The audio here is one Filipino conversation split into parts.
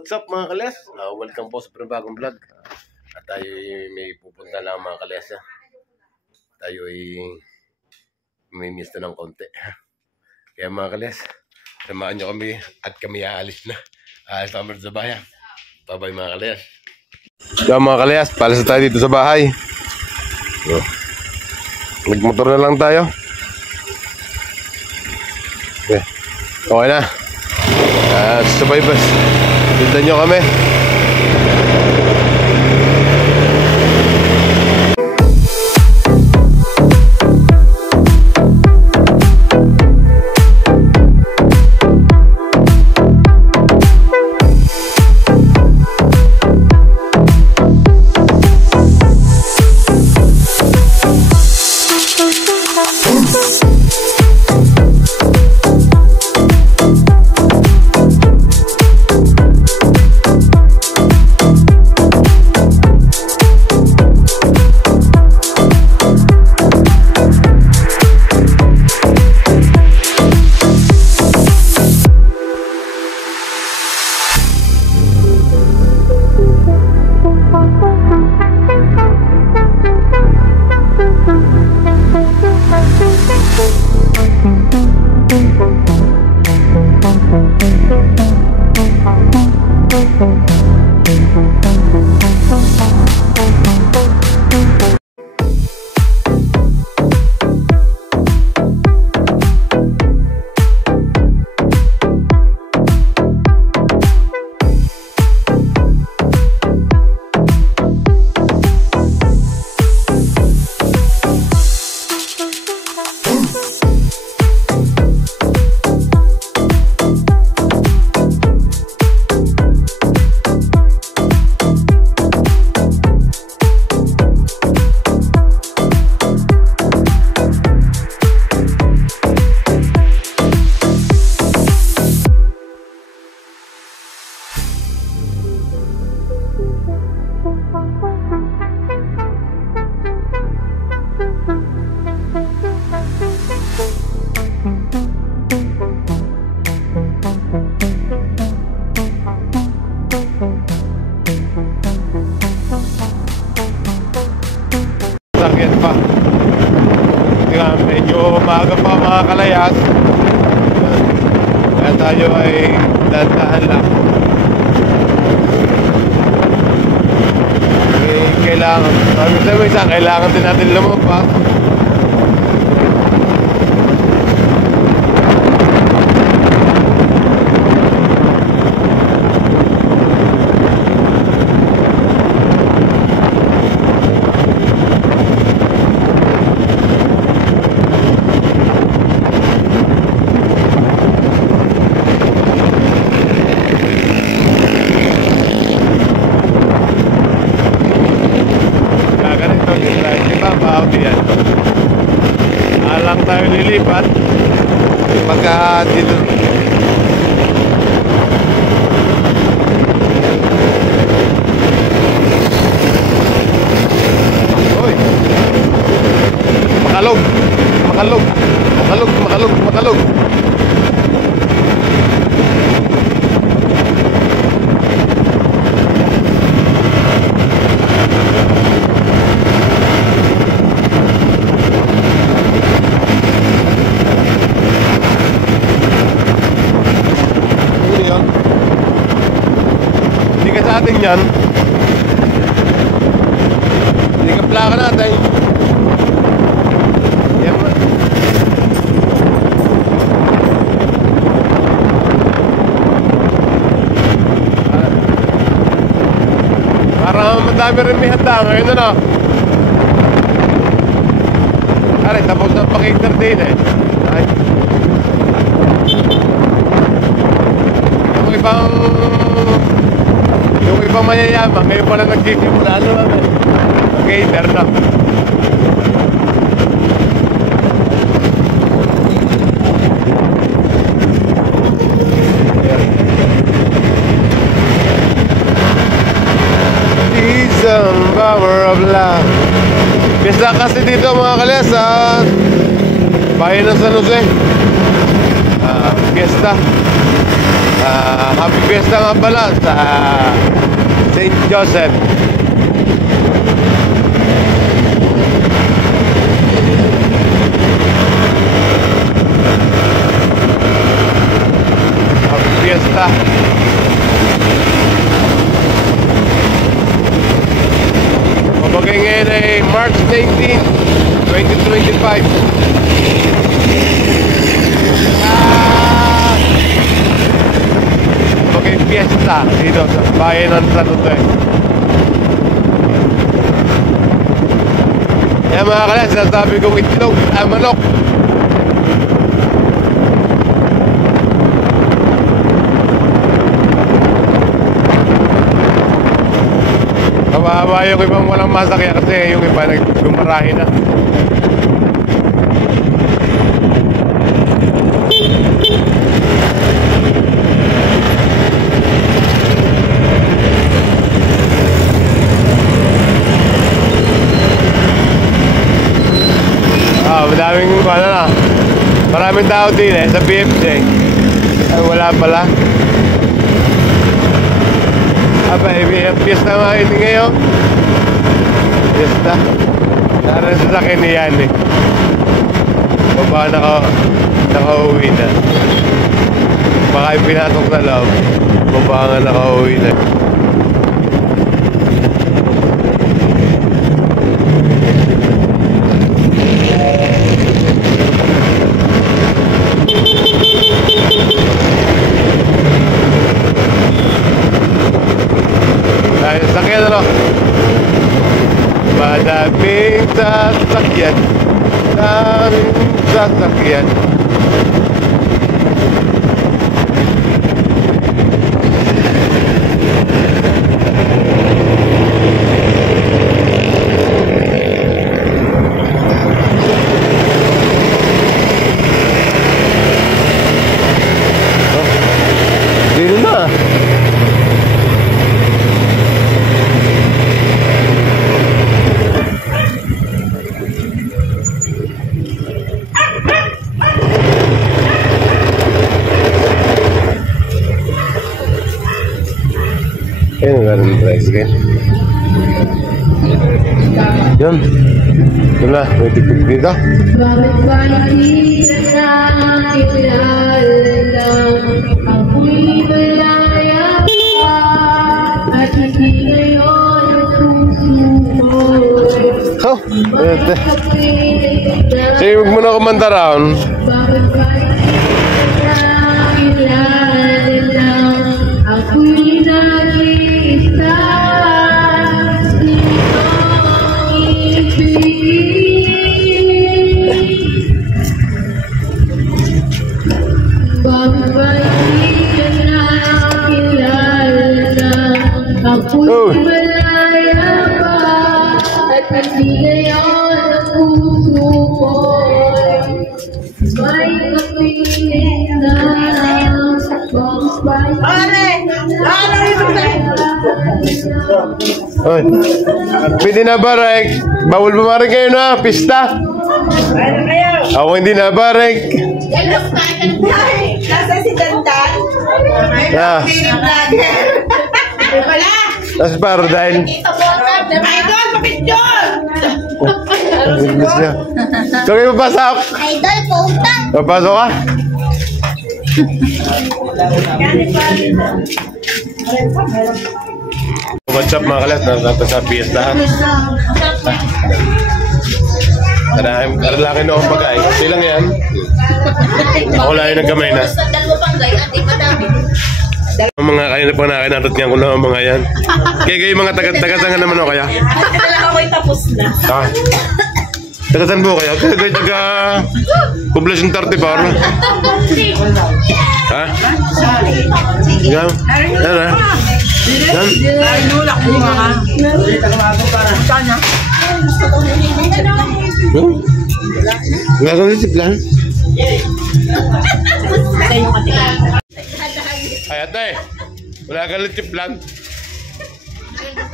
What's up mga kalas? Welcome po sa panibagong vlog. At tayo may pupunta lang mga kalas. Tayo may miss na ng konti. Kaya mga kalas, samahan nyo kami at kami aalis na. Aalis na kami sa bayan. Bye-bye mga kalas. Kaya mga kalas, palis na tayo dito sa bahay. Nagmotor na lang tayo. Okay na. Sabay bus. Tindan nyo kami. Sakit pa. Medyo maaga pa mga kalayas. Kaya tayo ay dandahan lang. Kailangan, kailangan din natin lumabas. Alang tayo lilipat pagka dito. Oy. Makalog. Ating yan, hindi ka plaka natin yan man. Parang madami rin may handa ngayon ano. Aray, tapos na pang-cater din eh. Ay. Yung ibang mayayaman, ngayon pala nagkisimula mag-cater na. It's the power of love. Pista kasi dito mga kalas sa bayan ng San Jose. Fiesta. Happy Fiesta nga pala sa St. Joseph. Happy Fiesta. Kumbaga ngayon ay March 19, 2025. Okay, fiesta dito sa bayan ng San Jose. Yan mga kalas, sinasabi kong itlog, manok. Kawawa yung ibang walang masakya kasi yung iba nagumarahin na. Madaming ano na, maraming tao din sa BFJ. Ay, wala pala. Fiesta nga ini ngayon. Fiesta. Sana sa sakin ni yan eh. Baka naka-uwi na. Baka ipinatok na loob. Baka nga naka-uwi na. Sakyan ano? Madaming sasakyan. Daming sasakyan. Dito na. Ayan ang galing tricycle. Yan. Ito na, may tiktik dito. Bakit ba hindi na kilala ako'y malaya pa at hindi ngayon nagsusukoy? Oh, ito. Sige, huwag mo na kumanta round. Bakit ba hindi na kilala ako'y nag-iisa? Sino ang ibig? Bakit ba hindi ka nakilala? Ako'y malaya pa at hindi ngayon ang puso ko'y may kapilit na bakit ba Oy, pwede na ba, Rek? Bawal bumarik kayo na, pista. Ako hindi na ba, Rek? Nasa si Dandan. Ah, Wala. tas para dahil Idol, papicture. English niya. So kayo papasok? Idol, pautang. Papasok ka? What's up mga kalas? Nandito sa fiesta. Karalaki na akong bagay. Kasi lang yan. Ako lang yung nagkamay na. Mga kanina pa nakinatot niya ko na mga yan. Kaya kayo mga taga-taga naman o kaya? Talaga ako'y tapos na. Ha? Taga-san po kayo? Kayo taga Poblacion 34. Ha? Yan? Yan ha? Yan? Ay, nulak mo mga. Sana. Gagawin si plan? Ay ate, wala ka lang si plan.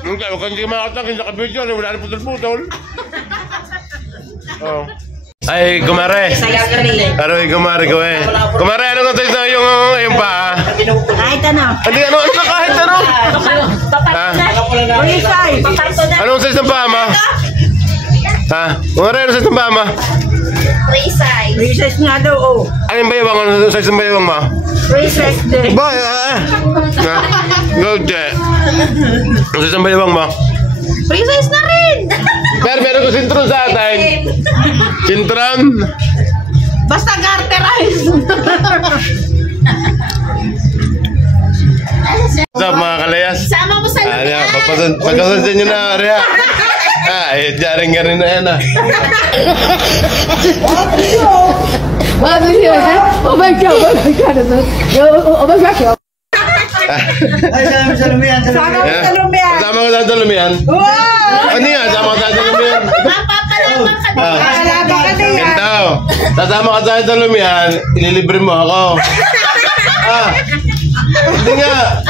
Huwag kang hindi makatakin sa kabidyo, wala na putol-putol. Oh. Ay, kumare. Aroy, kumare ko eh. Kumare, ano kung sa yung paa? Kahit ano. Hindi, ano ka kahit ano? Ha? Free size. Anong size ng paa mo? Ha? Kumare, ano size ng paa mo? Free size nga daw, oh. Ano yung bayawang? Ano size ng bayawang mo? Free size din. Boy, ha? Go, Je. Ano size ng bayawang mo? Free size na rin. Pero meron ko sintron sa atin. Sintron. Basta garterize. What's up mga kalayas? Sama mo sa lumihan. Pagkasansin nyo na, Arya. Jaring ka rin na yan Oh my God, oh my God, oh my God. Ay, sa lumihan. Sama mo sa lumihan. Kasama ko sa lumihan. Ano yan? Kasama ko sa lumihan. Papapalaman ka na. Papapalaman ka na yan. Ganito. Sasama ka sa lumihan, ililibre mo ako. Hindi nga.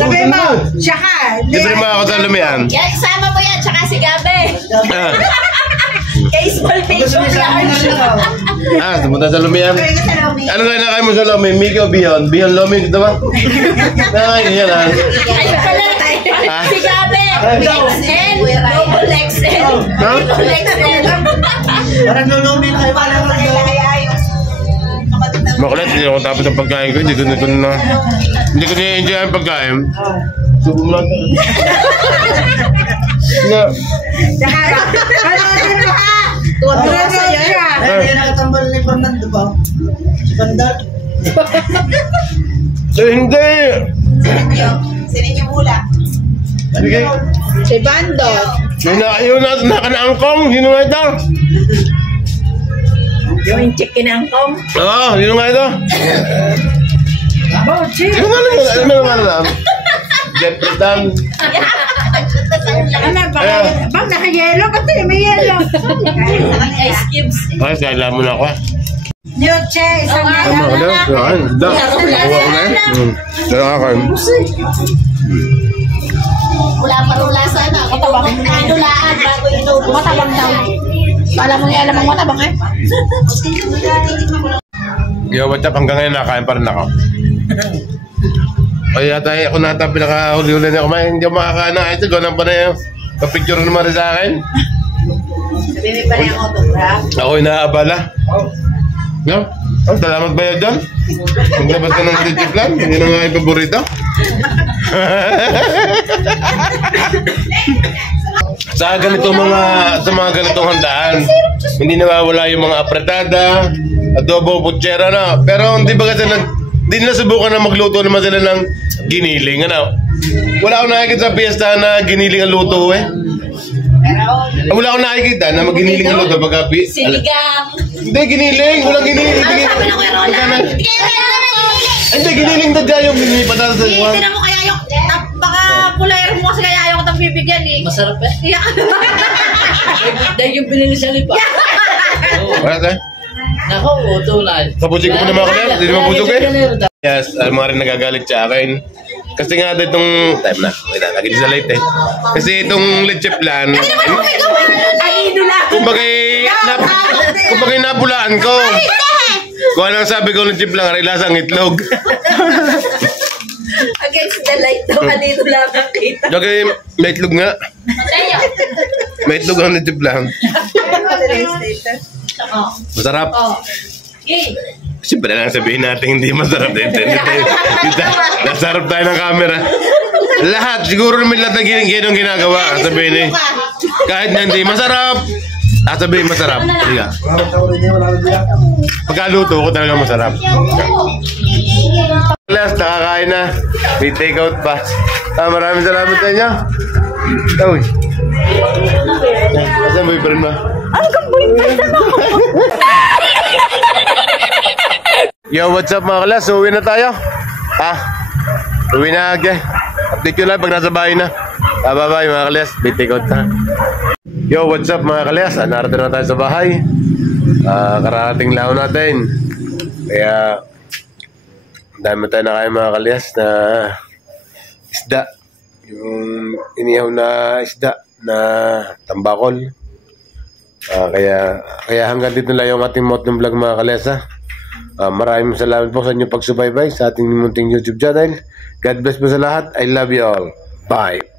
Sabi mo, siya ka. Libre mo ako sa lumihan. Yan, sama mo yan, tsaka si Gabi. Kay small Gusto niya sa amin na rin. Sumunta sa lumihan. Ano nga nakay mo sa lumi? Miki o Bion? Bion Lomi, dito ba? Nakay yan Ayun pala, si Gabi. XL, double XL. Double XL. Parang lulumin kayo. Parang Makulit, hindi ako tapos ang pagkain ko. Hindi ko na-enjoy ang pagkain. Subo mo lang. Tuwa-tuwa sa'yo siya. Hindi nakatambal ni Fernando ba? Si Bandal? Hindi! Sino yung mula? Sige. Si Bando. Yung nakanaangkong, sino nga ito? Yung chicken angkong. Oo, sino nga ito? Bochi. Sino nga lang? Ano nga alam? Jeffrey Dan. Ano ba? Bang naka-yelo? Kasi may yelo. Ice cubes. Ay, kaya mo na ako. Nuche, isang Tama ka na? Yan. Da. Nakuha ko na eh. Kaya ka. Wala pa rin lasa na. Inulaan bago inubo. matabang daw. Alam mo alam mo matabang eh. Yo, what's up? Hanggang ngayon nakain pa rin ako. Ay, yata ako nata pinaka-huli-huli na kumain. Hindi ako makakain na. Ito, gano'n pa na yung kapicture naman rin sa akin. Sabi mo pa niya ang autograph. Ako'y naaabala. No? Oh, salamat ba yun dyan? Maglabas ka ng legit plan. Hindi na nga yung paborito. Sa mga ganitong handaan, hindi nawawala yung mga apretada, adobo, putsera na. Pero hindi ba kasi hindi nila subukan na magluto naman sila ng giniling, ano? Wala akong nakikita sa piyesta na giniling ang luto eh. Wala akong nakikita na mag-giniling ang luto pagka Sinigang. Hindi, giniling! Walang giniling! Sabi na Kuya Roland. Hindi, giniling na dyan yung mini patatas sa iwan. Tinan mo kaya yung baka pulayro mo kasi kaya ayaw ko itang bibigyan eh. Masarap eh. Yeah. Dahil yung binili sa lipa. Wala tayo? Nako, utulay. Kapusig ko po naman ako na. Hindi naman pusog eh. Yes, mga rin nagagalit sa akin. Kasi nga itong time na. Wait na, naging sa late eh. Kasi itong leche plan. Kumbagay nabulaan ko. Kung anong sabi ko leche plan, aray lasang itlog. Against the light daw, kanino lang ang kita. Lagay, may itlog nga. May itlog ang leche plan. Masarap. Siyempre lang sabihin natin hindi masarap din. Nasarap tayo ng camera. Lahat, siguro naman lahat ng ginagawa. Sabihin eh. Kahit na hindi masarap. Sabihin masarap. Sige. Pagkaluto ko talaga masarap. Last, nakakain na. May take out pa. Maraming salamat sa inyo. Uy. Asan boyfriend mo? Ano kang boyfriend na ako? Yo, what's up mga kalas? Uwi na tayo. Uwi na agad. Update ko lang pag nasa bahay na. Bye-bye mga kalas. Take out na. Yo, what's up mga kalas? Narating na tayo sa bahay. Karating lao natin. Kaya dami tayo na kayo mga kalas na isda. Yung inihaw na isda na tambakol. Kaya hanggang dito lang yung ating Motnong Vlog mga kalesa. Maraming salamat po sa inyong pagsubaybay sa ating munting YouTube channel. God bless po sa lahat. I love you all. Bye.